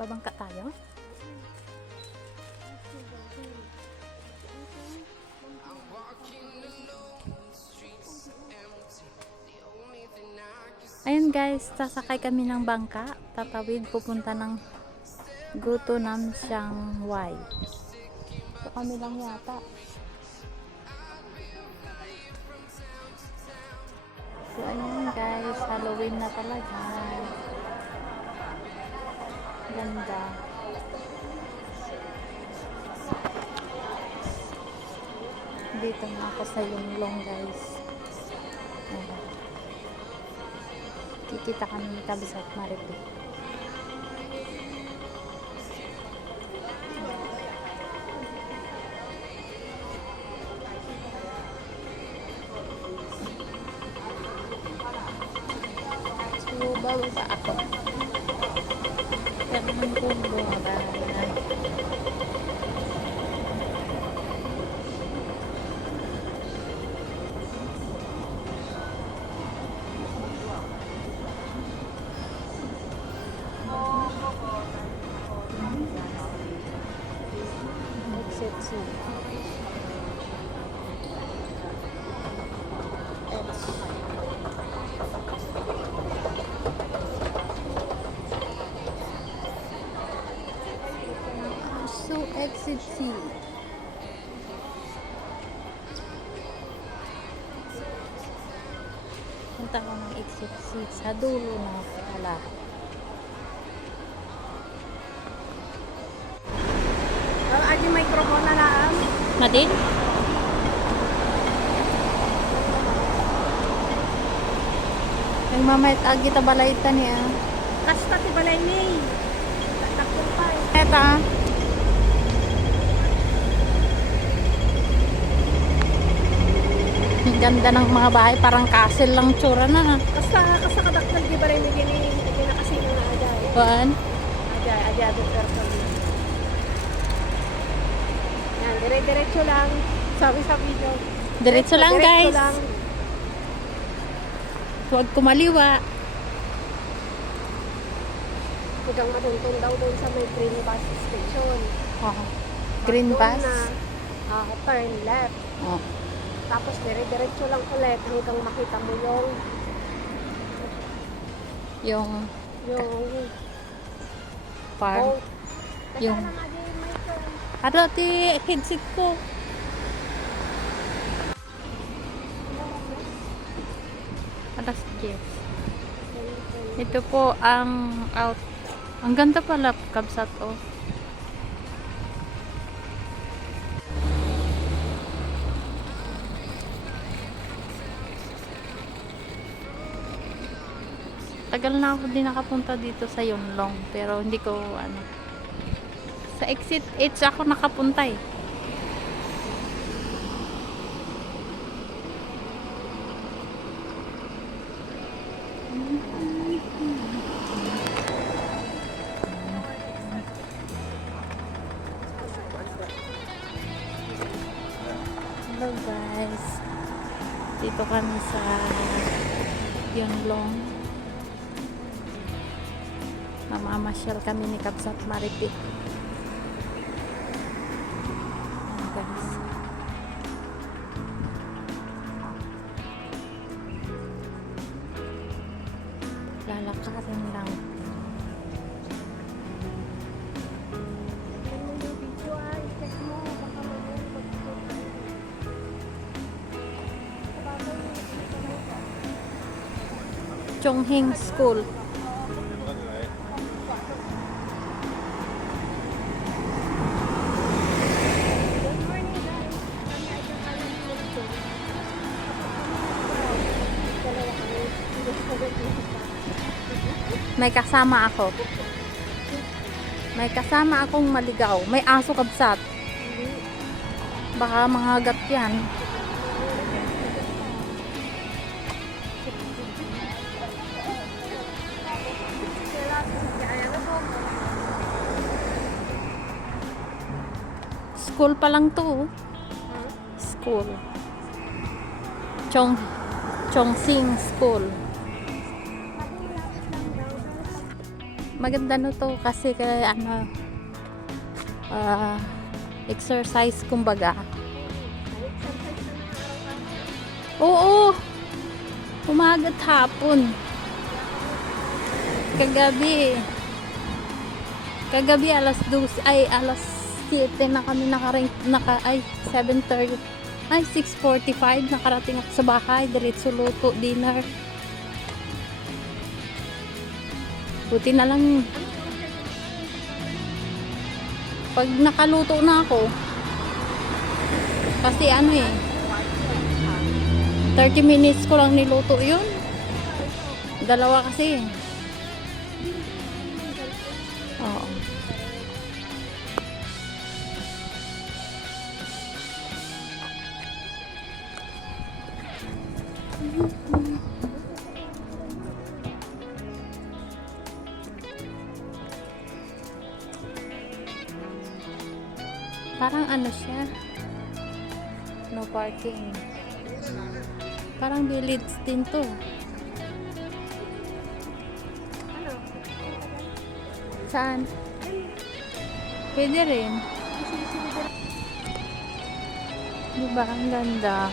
Babangka tayo? Ayun guys, sasakay kami ng bangka. Tatawid pupunta ng Grotto Nam Siang Wai. So kami lang yata. So ayun guys, Halloween na talaga. Ganda. Dito na ako sa Yonglong guys. Ayan. Kikita kami ni Kabsat Maripi. So, bago pa ako. Ganun kong bumaba. Exit C. So, exit C. Punta ko ng exit C. Sa dulo na pala. Adi microphone na lang. Madin? Yung mamait agi tabalaitan niya. Kasta ti balay ni. Takot pa eh. Eta. Ang ganda ng mga bahay, parang castle lang tsura na. Kasta kadaktal di balay ni gini. Hindi na kasino na aday. Kuan? Aday adot person. Yan, dire-diretso lang. Sabi sa video. Diretso lang guys. lang. Huwag kumaliwa. Hanggang matuntun daw doon sa may green bus station. Oh. Green Doon bus. na, turn left. Oh. Tapos dire-diretso lang ulit hanggang makita mo Yung yung farm. boat. Yung Teka lang, Adi, may turn. ano ti headset ko. Alas 10. Ito po ang out. Ang ganda pala, Kabsat, oh. Tagal na ako din nakapunta dito sa Yonglong, pero hindi ko ano. Sa exit H ako nakapunta eh. Hello guys. Dito kami sa Yonglong. Mamamasyal kami ni Kabsat Maripi. Ayan guys. Lalakarin lang. Ano yung video ay, check mo, baka mamaya mag-shoot tayo. Chonghing School. Good morning guys. Kami ay kakalang dito. Dalawa kami. May kasama ako. May kasama akong maligaw. May aso, Kabsat. Baka manghagat yan. School pa lang to. Oh. School. Chongsing School. Maganda no to kasi kaya ano, exercise kumbaga. Oo, umaga at hapon. Kagabi alas 12, ay alas 7 na kami ay 7:30, ay 6:45 nakarating ako sa bahay, diretso luto, dinner. Buti na lang pag nakaluto na ako, kasi ano 30 minutes ko lang niluto yun. Dalawa kasi. Oo. Parang ano siya, no parking. Parang village din to. Ano? Saan? Pwede rin. Diba? Ang ganda.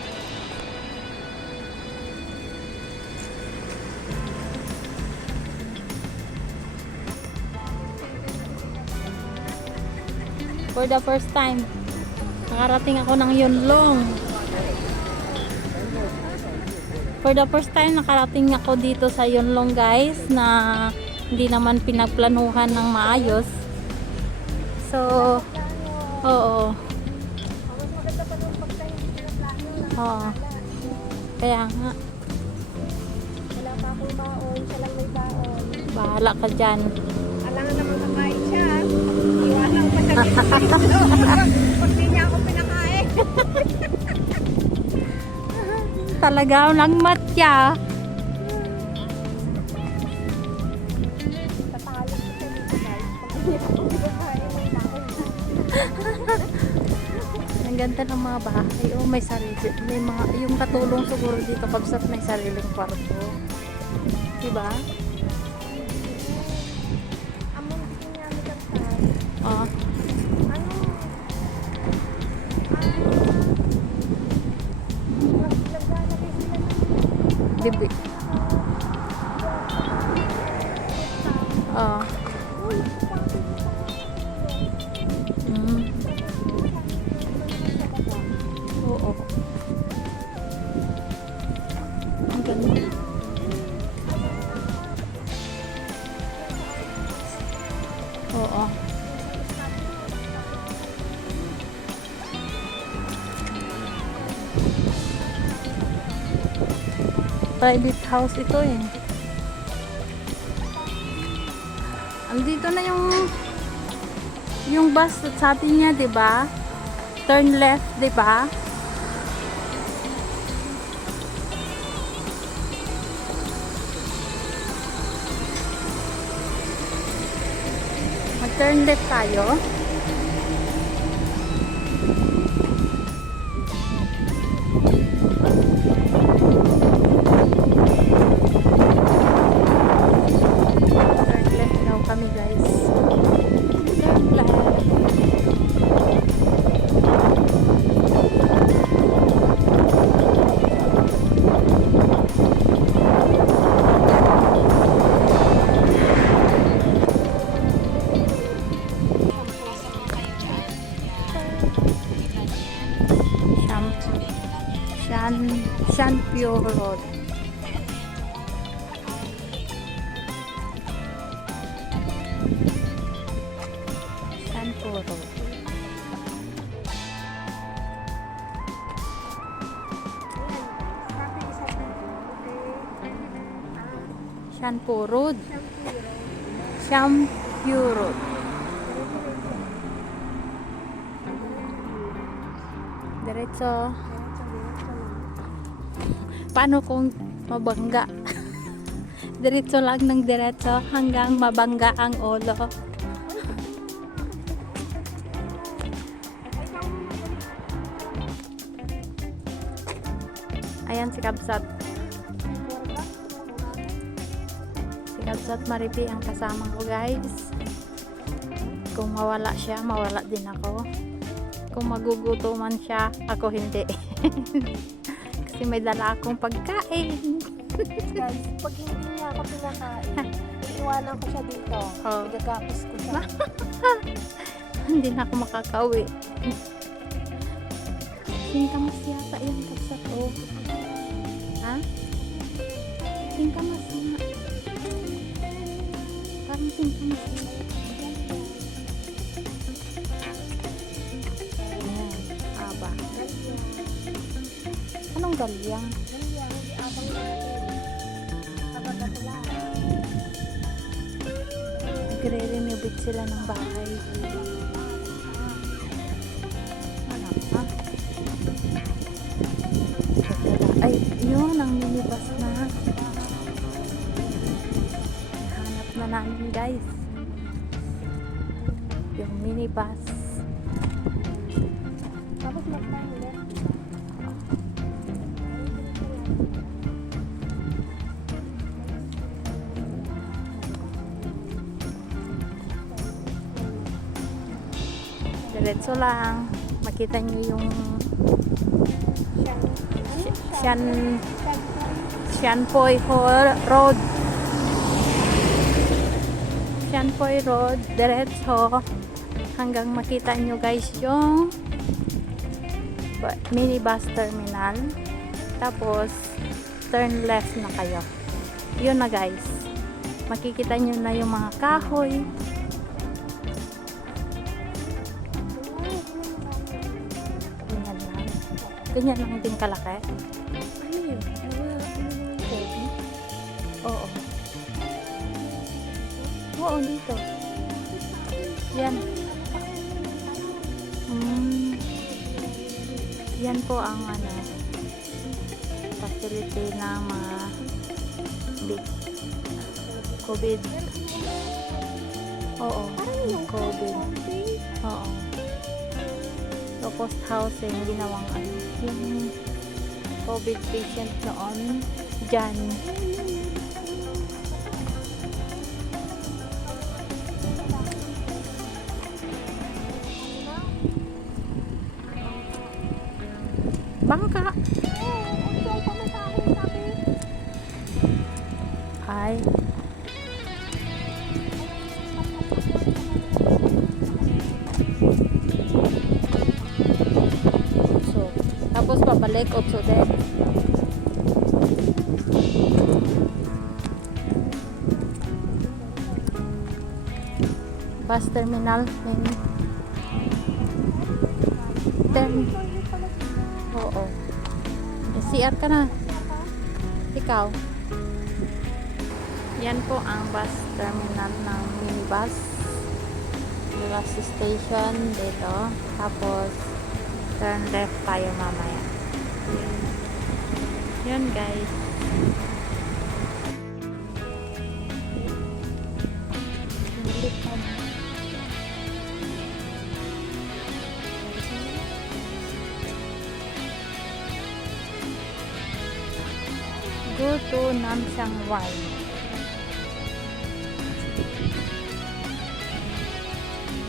For the first time, nakarating ako ng Yunlong. For the first time, nakarating ako dito sa Yunlong, guys, na hindi naman pinagplanuhan ng maayos. So, oo. Oo. Kaya nga. Wala pa akong baon, siya lang may baon. Bahala ka dyan. Alangan naman kakain siya. Iwanan ko pa siya dito. Pag di niya ako pinakain. Talaga lang matya. Tatalo ko siya dito, guys. Pag di niya ako pinakain, may baon. Ang ganda ng mga bahay. Oh, may sarili. May mga, yung katulong siguro dito kapsat may sariling kwarto. Diba? Among din niya may kapsat. Oh. Ano? Naglalagay sila ng Bibi. Oh. Mm. Oo. Ang ganda. Oo. Private house ito eh. Andito na yung bus sa atin niya, 'di ba? Turn left, 'di ba? Mag-turn left tayo. Turn left daw kami, guys. Turn left. Shanpyo Road. Shanpyo Road. Shanpyo Road. Shanpyo Road. Diretso. Paano kung mabangga? Diretso lang ng diretso hanggang mabangga ang ulo. Ayan si Kabsat. Si Kabsat Maripi ang kasama ko guys. Kung mawala siya, mawala din ako. Kung magugutuman siya, ako hindi. Kasi may dala akong pagkain. Guys, pag hindi niya ako pinakain, iiwanan ko siya dito. Oh. Igagapos ko siya. Hindi na ako makakauwi. Singkamas yata yung kabsat. Oh. Ha? Singkamas nga. Parang singkamas. Ayan. Aba. Anong galyang? Hindi abang natin. Kapag Nagre-renovate sila ng bahay. Ano? Ha? Ay, yun ang minibus na. Hanap na namin guys. Yung minibus. Tapos magkain ulit. Diretso lang. Makita nyo yung Siyan. Sianpoy Road. Sianpoy Road. Diretso. Hanggang makita nyo guys yung minibus terminal. Tapos, turn left na kayo. Yun na guys. Makikita nyo na yung mga kahoy. Ganyan lang din kalaki. Ano yun? Oo. Oo, dito. Yan. Yan po ang ano, facility ng mga big COVID. Oo, yung COVID. Oo. Post housing, ginawang ano, yung COVID patient noon, dyan. Bangka. Ay. Tapos babalik 8 din. Bus terminal in Oo. CR ka na. Ikaw. Yan po ang bus terminal ng minibus. Bus station dito. Tapos turn left tayo mamaya. Yun guys. Go to Nam Sang Wai.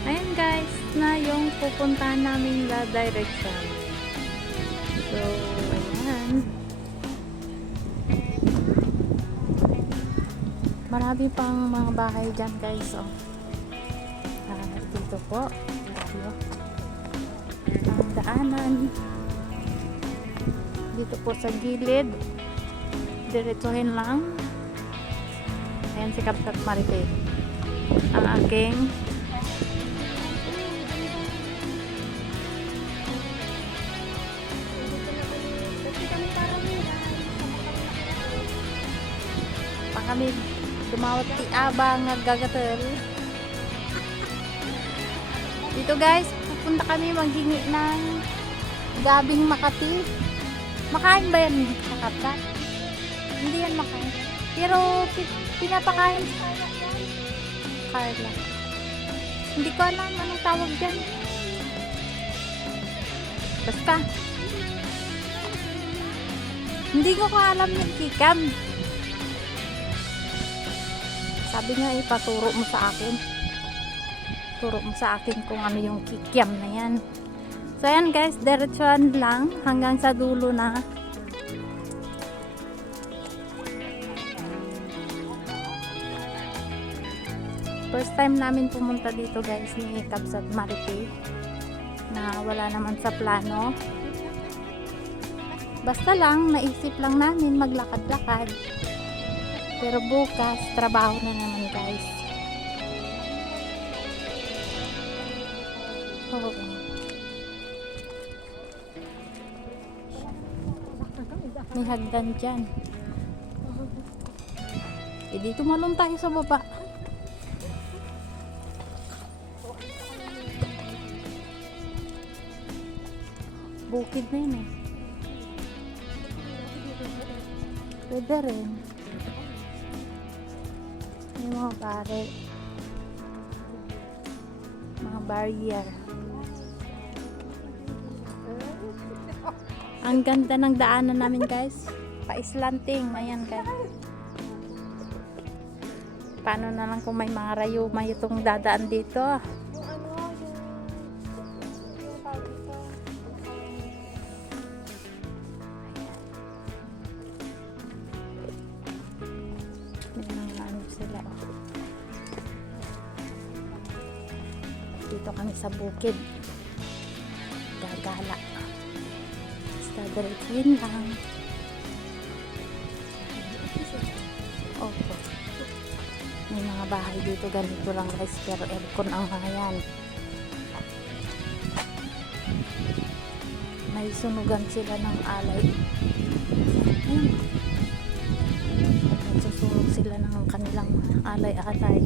Ayan guys, na yung pupuntahan namin la direction. So, ayan. Marami pang mga bahay dyan guys. Oh. Dito po. Tayo. Ang daanan. Dito po sa gilid. Diretsuhin lang. Ayan si Kabsat Maripi. Ang aking kami dumawat ti Aba nga gagatel. Dito guys, pupunta kami maghingi ng gabing Makati. Makain ba yan sa Kabsat? Hindi yan makain. Pero pinapakain sa Carla. Hindi ko alam anong tawag dyan. Basta. Hindi ko alam yung kikam. Sabi niya, ipaturo mo sa akin. Turo mo sa akin kung ano yung kikiam na yan. So, ayan guys, diretsuhan lang hanggang sa dulo na. First time namin pumunta dito guys ni Kabsat Maripe na wala naman sa plano. Basta lang, naisip lang namin maglakad-lakad. Pero bukas, trabaho na naman guys. Oo. May hagdan dyan. Eh, dito malun tayo sa baba. Bukid na yun eh. Pwede rin. May mga pare. Mga barrier. Ang ganda ng daanan namin guys. Pa-slanting. Ayan guys. Paano na lang kung may mga rayuma itong dadaan dito. Sila, oh. Dito kami sa bukid. Gagala. Basta diretsuhin lang. Opo. May mga bahay dito ganito lang guys, pero aircon ang ayan. May sunugan sila ng alay. Nagsusunog sila ng kanilang alay-alay.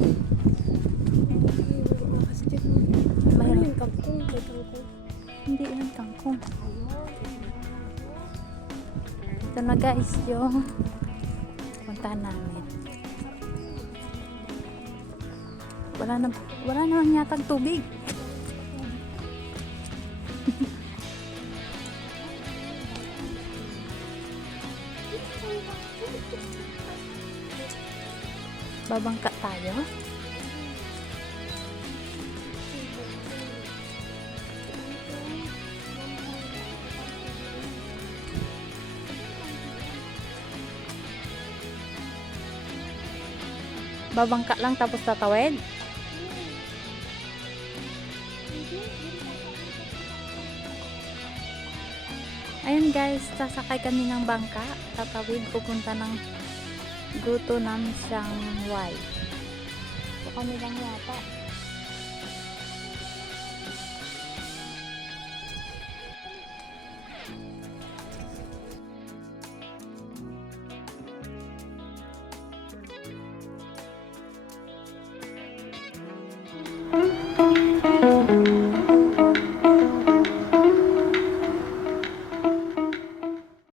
Mayroon kangkong. Hindi yan kangkong. Ito na guys yung punta namin. Wala naman yatang tubig. Babangka tayo. Babangka lang tapos tatawid. Ayun guys, sasakay kami ng bangka. Tatawid pupunta ng Gruto ng Sangway. So kami lang yata.